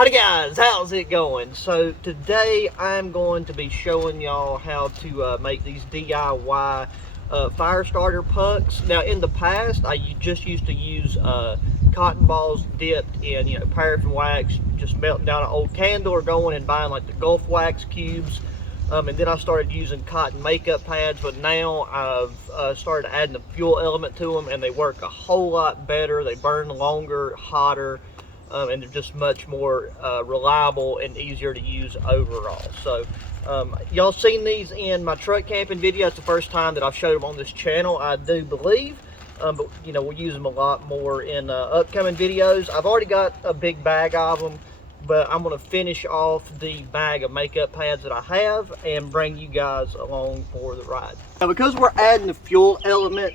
Howdy guys, how's it going? So today I'm going to be showing y'all how to make these DIY fire starter pucks. Now in the past I just used to use cotton balls dipped in paraffin wax, just melting down an old candle or going and buying like the Gulf wax cubes. And then I started using cotton makeup pads, but now I've started adding the fuel element to them, and they work a whole lot better. They burn longer, hotter, and they're just much more reliable and easier to use overall. So y'all seen these in my truck camping video. It's the first time that I've showed them on this channel, I do believe. But we'll use them a lot more in upcoming videos. I've already got a big bag of them, but I'm going to finish off the bag of makeup pads that I have and bring you guys along for the ride. Now, because we're adding the fuel element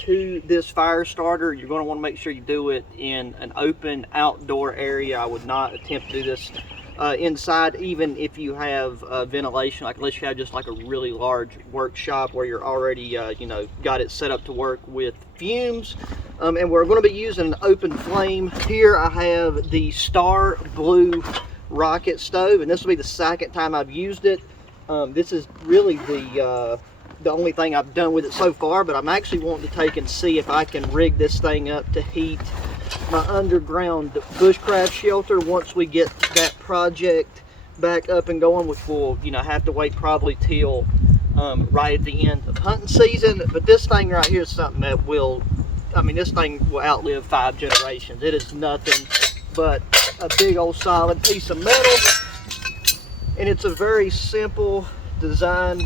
to this fire starter, you're going to want to make sure you do it in an open outdoor area. I would not attempt to do this inside, even if you have ventilation, like unless you have just like a really large workshop where you're already got it set up to work with fumes. And we're going to be using an open flame. Here I have the Star Blue rocket stove, and this will be the second time I've used it. This is really the only thing I've done with it so far, but I'm actually wanting to take and see if I can rig this thing up to heat my underground bushcraft shelter once we get that project back up and going, which will have to wait probably till right at the end of hunting season. But this thing right here is something that will, this thing will outlive 5 generations. It is nothing but a big old solid piece of metal, and it's a very simple design,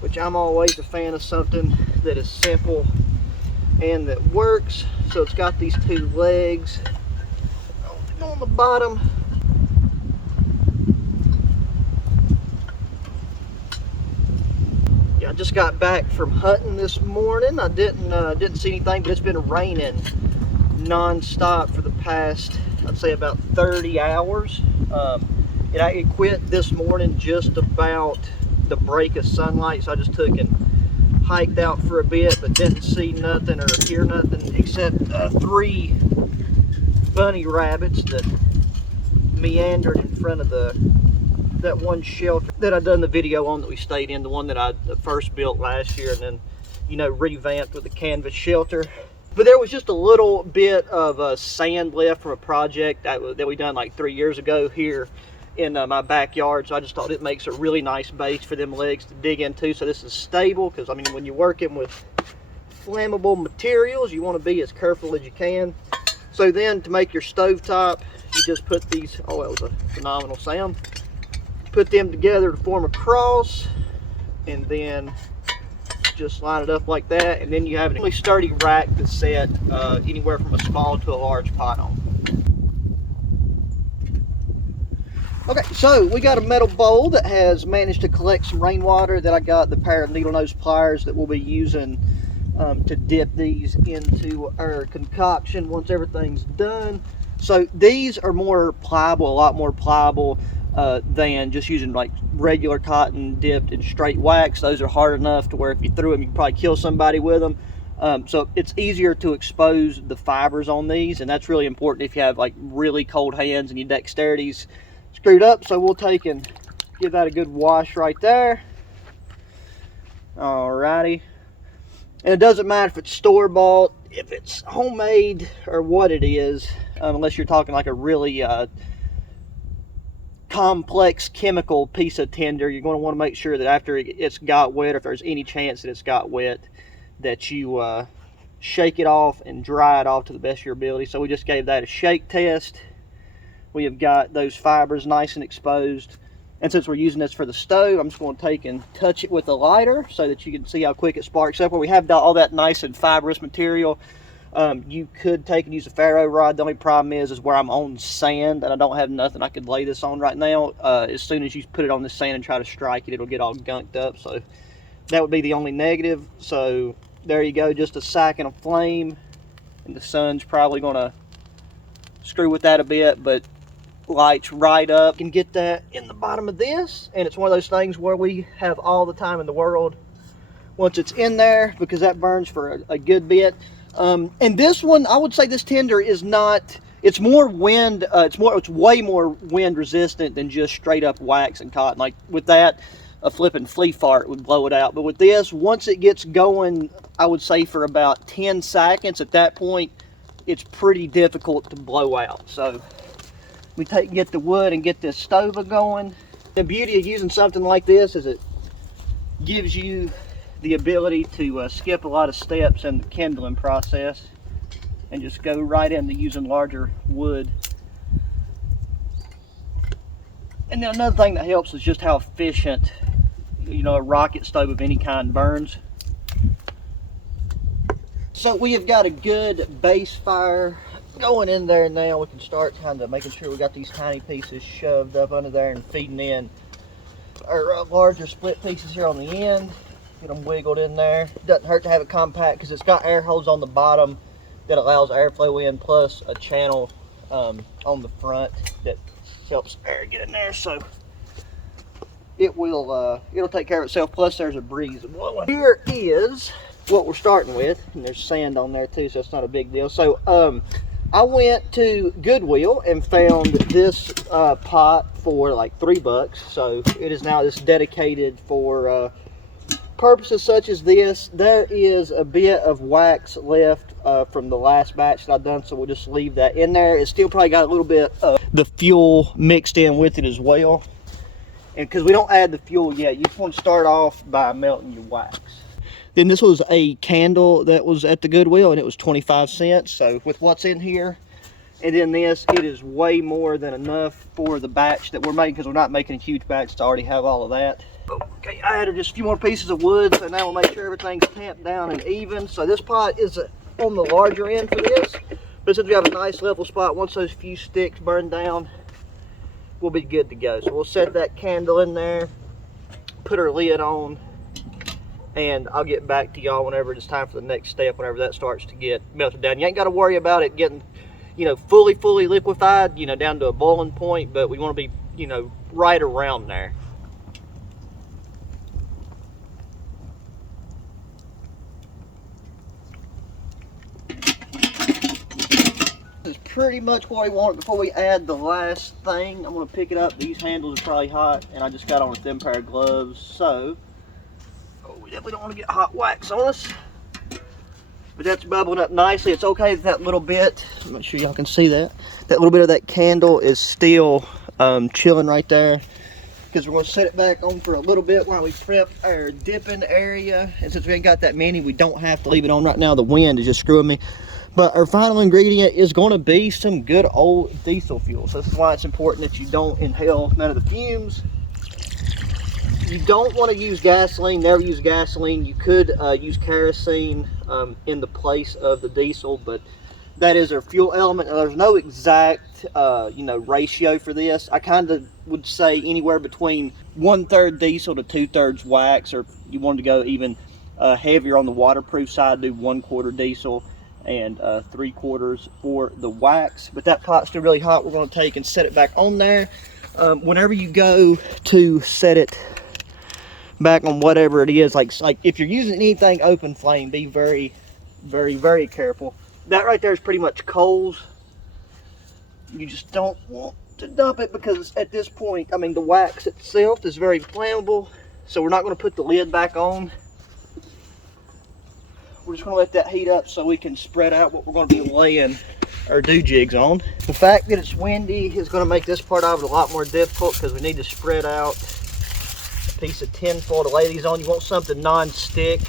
which I'm always a fan of something that is simple and that works. So it's got these 2 legs on the bottom. Yeah, I just got back from hunting this morning. I didn't see anything, but it's been raining non-stop for the past, I'd say, about 30 hours. And I quit this morning just about the break of sunlight, so I just took and hiked out for a bit, but didn't see nothing or hear nothing except 3 bunny rabbits that meandered in front of that one shelter that I done the video on that we stayed in, the one that I first built last year and then revamped with a canvas shelter. But there was just a little bit of sand left from a project that we done like 3 years ago here in my backyard, so I just thought it makes a really nice base for them legs to dig into. So this is stable, because when you're working with flammable materials, you want to be as careful as you can. So then to make your stovetop, you just put these, oh, that was a phenomenal sound, put them together to form a cross, and then just line it up like that, and then you have a really sturdy rack to set anywhere from a small to a large pot on. Okay, so we got a metal bowl that has managed to collect some rainwater. That I got the pair of needle nose pliers that we'll be using to dip these into our concoction once everything's done. So these are more pliable, a lot more pliable than just using like regular cotton dipped in straight wax. Those are hard enough to where if you threw them, you could probably kill somebody with them. So it's easier to expose the fibers on these, and that's really important if you have like really cold hands and your dexterity's screwed up. So we'll take and give that a good wash right there. Alrighty. And it doesn't matter if it's store-bought, if it's homemade, or what it is, unless you're talking like a really complex chemical piece of tinder. You're going to want to make sure that after it's got wet, or if there's any chance that it's got wet, that you shake it off and dry it off to the best of your ability. So we just gave that a shake test. We have got those fibers nice and exposed. And since we're using this for the stove, I'm just going to take and touch it with a lighter so that you can see how quick it sparks up. Where we have all that nice and fibrous material, you could take and use a ferro rod. The only problem is where I'm on sand and I don't have nothing I could lay this on right now. As soon as you put it on the sand and try to strike it, it'll get all gunked up. So that would be the only negative. So there you go, just a second of flame, and the sun's probably going to screw with that a bit, but lights right up. You can get that in the bottom of this, and it's one of those things where we have all the time in the world once it's in there, because that burns for a good bit. And this one, I would say this tinder is not It's more wind, it's way more wind resistant than just straight up wax and cotton. Like with that, a flipping flea fart would blow it out. But with this, once it gets going, I would say for about 10 seconds, at that point, it's pretty difficult to blow out. So we get the wood and get this stove going. The beauty of using something like this is it gives you the ability to skip a lot of steps in the kindling process and just go right into using larger wood. And then another thing that helps is just how efficient, you know, a rocket stove of any kind burns. So we have got a good base fire going in there now. We can start kind of making sure we got these tiny pieces shoved up under there and feeding in our larger split pieces here on the end. Get them wiggled in there. Doesn't hurt to have it compact because it's got air holes on the bottom that allows airflow in, plus a channel on the front that helps air get in there. So it will it'll take care of itself. Plus there's a breeze blowing. Here is what we're starting with, and there's sand on there too, so it's not a big deal. So I went to Goodwill and found this pot for like $3. So it is now just dedicated for purposes such as this. There is a bit of wax left from the last batch that I've done, so we'll just leave that in there. It's still probably got a little bit of the fuel mixed in with it as well. And because we don't add the fuel yet, you just want to start off by melting your wax. Then this was a candle that was at the Goodwill, and it was 25 cents. So with what's in here, and then this, it is way more than enough for the batch that we're making, because we're not making a huge batch to already have all of that. Okay, I added just a few more pieces of wood, so now we'll make sure everything's tamped down and even. So this pot is on the larger end for this, but since we have a nice level spot, once those few sticks burn down, we'll be good to go. So we'll set that candle in there, put our lid on, and I'll get back to y'all whenever it's time for the next step, whenever that starts to get melted down. You ain't got to worry about it getting, you know, fully liquefied, you know, down to a boiling point, but we want to be, you know, right around there. This is pretty much what we want. Before we add the last thing, I'm going to pick it up. These handles are probably hot, and I just got on a thin pair of gloves, so we definitely don't want to get hot wax on us. But that's bubbling up nicely. It's okay that little bit, make sure y'all can see that, that little bit of that candle is still chilling right there, because we're going to set it back on for a little bit while we prep our dipping area. And since we ain't got that many, we don't have to leave it on right now. The wind is just screwing me. But our final ingredient is going to be some good old diesel fuel. So this is why it's important that you don't inhale none of the fumes. You don't want to use gasoline. Never use gasoline. You could use kerosene in the place of the diesel, but that is our fuel element. Now, there's no exact you know, ratio for this. I kind of would say anywhere between 1/3 diesel to 2/3 wax, or if you wanted to go even heavier on the waterproof side, do 1/4 diesel and 3/4 for the wax. But that pot's still really hot. We're going to take and set it back on there. Whenever you go to set it back on whatever it is, like if you're using anything open flame, be very, very, very careful. That right there is pretty much coals. You just don't want to dump it, because at this point, I mean, the wax itself is very flammable, so we're not going to put the lid back on. We're just going to let that heat up so we can spread out what we're going to be laying our do-jigs on. The fact that it's windy is going to make this part of it a lot more difficult, because we need to spread out a piece of tin foil to lay these on. You want something non-stick.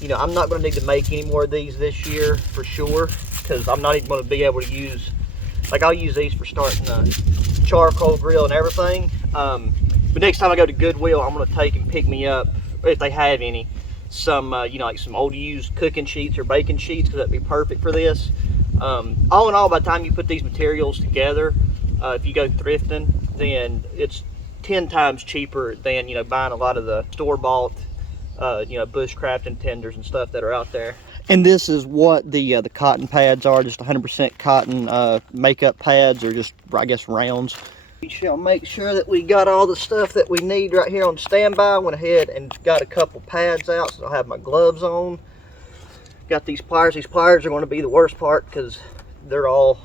You know, I'm not going to need to make any more of these this year for sure, because I'm not even going to be able to use, like, I'll use these for starting the charcoal grill and everything. But next time I go to Goodwill, I'm going to take and pick me up, if they have any, some you know, like some old used cooking sheets or baking sheets, because that'd be perfect for this. All in all, by the time you put these materials together, if you go thrifting, then it's 10 times cheaper than, you know, buying a lot of the store-bought you know, Bushcraft and tenders and stuff that are out there. And this is what the cotton pads are, just 100% cotton makeup pads, or just, I guess, rounds. We shall make sure that we got all the stuff that we need right here on standby. Went ahead and got a couple pads out, so I'll have my gloves on. Got these pliers. These pliers are going to be the worst part, because they're all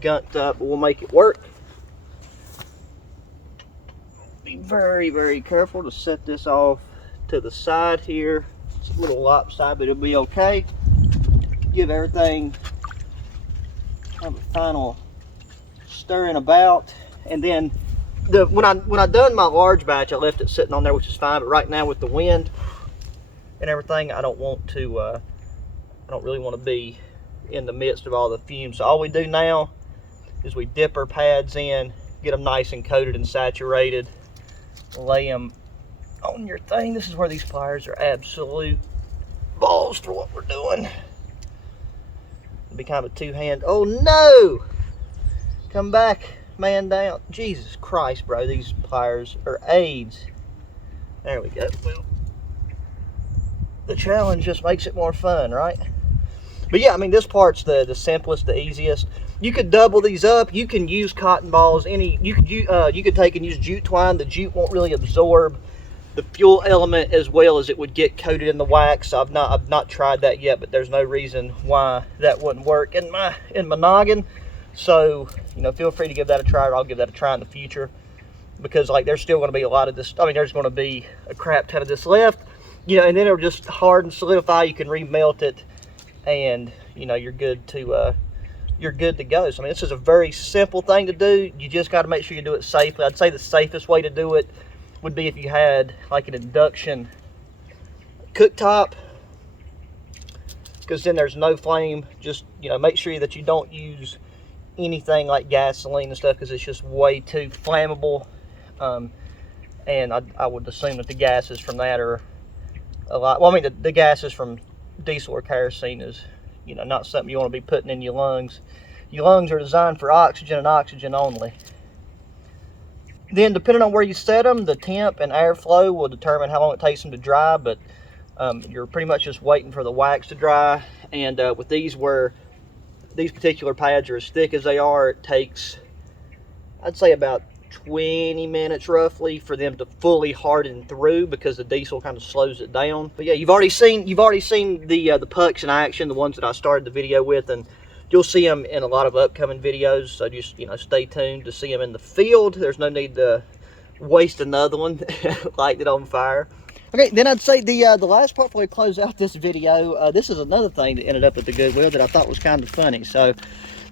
gunked up, but we'll make it work. Be very, very careful to set this off to the side here. It's a little lopsided, but it'll be okay. Give everything kind of a final stirring about, and then when I done my large batch, I left it sitting on there, which is fine. But right now with the wind and everything, I don't really want to be in the midst of all the fumes. So all we do now is we dip our pads in, get them nice and coated and saturated, lay them on your thing. This is where these pliers are absolute balls for what we're doing. It'll be kind of a two-hand. Oh no! Come back, man down. Jesus Christ, bro, these pliers are AIDS. There we go. Well, the challenge just makes it more fun, right? But yeah, I mean, this part's the simplest, the easiest. You could double these up. You can use cotton balls. You could take and use jute twine. The jute won't really absorb the fuel element as well as it would get coated in the wax. I've not tried that yet, but there's no reason why that wouldn't work in my noggin. So, you know, feel free to give that a try, or I'll give that a try in the future, because like there's still going to be a lot of this. I mean, there's going to be a crap ton of this left, you know, and then it'll just harden, solidify. You can remelt it, and you know, you're good to go. So I mean, this is a very simple thing to do. You just got to make sure you do it safely. I'd say the safest way to do it would be if you had like an induction cooktop, because then there's no flame. Just, you know, make sure that you don't use anything like gasoline and stuff, because it's just way too flammable. And I would assume that the gases from that are a lot. Well, I mean, the gases from diesel or kerosene is, you know, not something you want to be putting in your lungs. Your lungs are designed for oxygen and oxygen only. Then, depending on where you set them, the temp and airflow will determine how long it takes them to dry, but you're pretty much just waiting for the wax to dry. And with these, where these particular pads are as thick as they are, it takes, I'd say, about 20 minutes roughly for them to fully harden through, because the diesel kind of slows it down. But yeah, you've already seen the pucks in action, the ones that I started the video with, and you'll see them in a lot of upcoming videos. So just, you know, stay tuned to see them in the field. There's no need to waste another one, light it on fire. Okay, then I'd say the last part before we close out this video, this is another thing that ended up at the Goodwill that I thought was kind of funny. So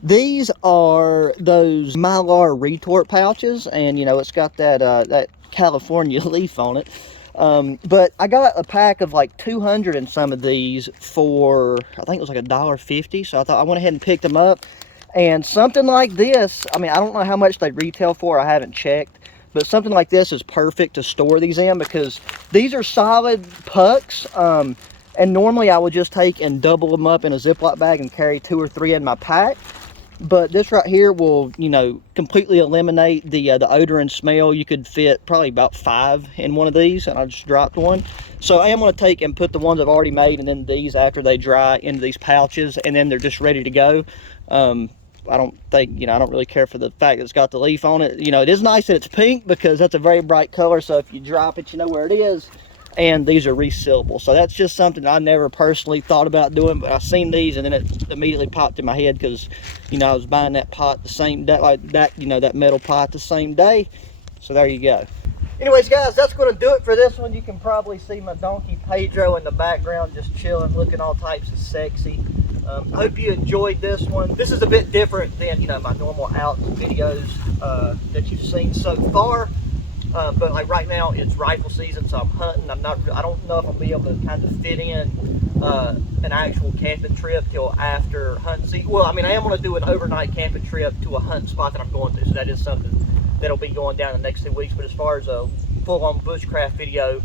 these are those Mylar retort pouches, and you know, it's got that California leaf on it. But I got a pack of like 200 and some of these for, I think it was like $1.50. So I thought, I went ahead and picked them up. And something like this, I mean, I don't know how much they retail for, I haven't checked, but something like this is perfect to store these in, because these are solid pucks. And normally I would just take and double them up in a Ziploc bag and carry 2 or 3 in my pack. But this right here will, you know, completely eliminate the odor and smell. You could fit probably about 5 in one of these, and I just dropped one. So I am going to take and put the ones I've already made, and then these, after they dry, into these pouches, and then they're just ready to go. I don't think, you know, I don't really care for the fact that it's got the leaf on it. You know, it is nice that it's pink, because that's a very bright color, so if you drop it, you know where it is. And these are resealable. So that's just something I never personally thought about doing, but I seen these and then it immediately popped in my head, because, you know, I was buying that pot the same day, like that, you know, that metal pot the same day. So there you go. Anyways, guys, that's going to do it for this one. You can probably see my donkey Pedro in the background, just chilling, looking all types of sexy. I hope you enjoyed this one. This is a bit different than, you know, my normal out videos that you've seen so far. But like right now, it's rifle season, so I'm hunting. I don't know if I'll be able to kind of fit in an actual camping trip till after hunting season. Well, I mean, I am going to do an overnight camping trip to a hunting spot that I'm going to, so that is something that'll be going down in the next 2 weeks. But as far as a full-on bushcraft video,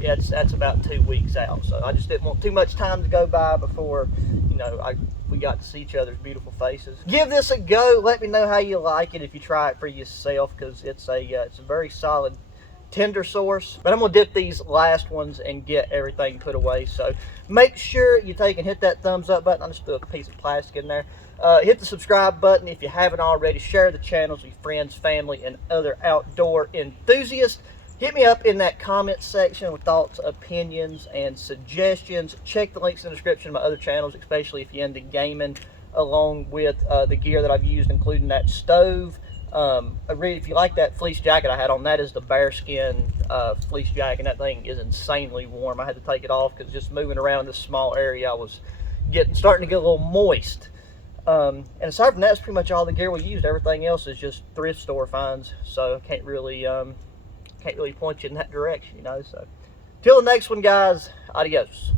yeah, that's about 2 weeks out. So I just didn't want too much time to go by before, you know, we got to see each other's beautiful faces. Give this a go. Let me know how you like it if you try it for yourself, because it's a very solid Tinder source. But I'm gonna dip these last ones and get everything put away. So make sure you take and hit that thumbs up button. I just threw a piece of plastic in there. Hit the subscribe button if you haven't already. Share the channels with your friends, family, and other outdoor enthusiasts. Hit me up in that comment section with thoughts, opinions, and suggestions. Check the links in the description of my other channels, especially if you're into gaming. along with the gear that I've used, including that stove. If you like that fleece jacket I had on, that is the bearskin fleece jacket, and that thing is insanely warm. I had to take it off because just moving around this small area, I was starting to get a little moist. And aside from that, that's pretty much all the gear we used. Everything else is just thrift store finds, so I can't really point you in that direction, you know. So, till the next one, guys. Adios.